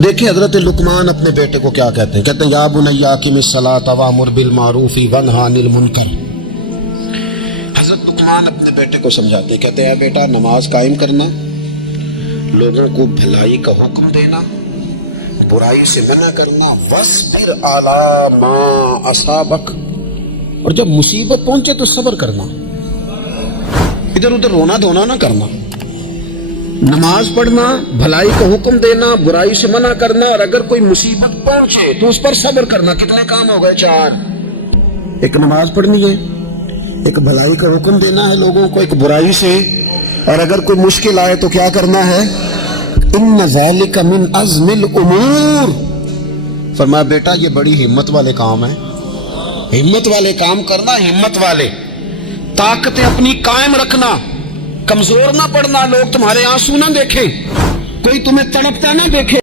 देखिए हजरत लुकमान अपने बेटे को क्या कहते हैं, कहते हैं या बुनैया अक़िमिस्सलात वअमुर बिल मारूफ़ वन्हा अनिल मुनकर। हजरत लुकमान अपने बेटे को समझाते हैं, कहते हैं बेटा नमाज कायम करना, लोगों को भलाई का हुक्म देना, बुराई से मना करना, वस्बिर अला मा असाबक, और जब मुसीबत पहुंचे तो सब्र करना, इधर उधर रोना धोना ना करना, नमाज पढ़ना, भलाई का हुक्म देना, बुराई से मना करना, और अगर कोई मुसीबत पहुंचे तो उस पर सब्र करना। कितने काम हो गए? 4। एक नमाज पढ़नी है, एक भलाई का हुक्म देना है लोगों को, एक बुराई से, और अगर कोई मुश्किल आए तो क्या करना है? इन्न ज़ालिका मिन अज़्मिल उमूर। फरमाया बेटा ये बड़ी हिम्मत वाले काम है, हिम्मत वाले काम करना, हिम्मत वाले, ताकतें अपनी कायम रखना, कमजोर ना पड़ना, लोग तुम्हारे आंसू ना देखें, कोई तुम्हें तड़पता ना देखे।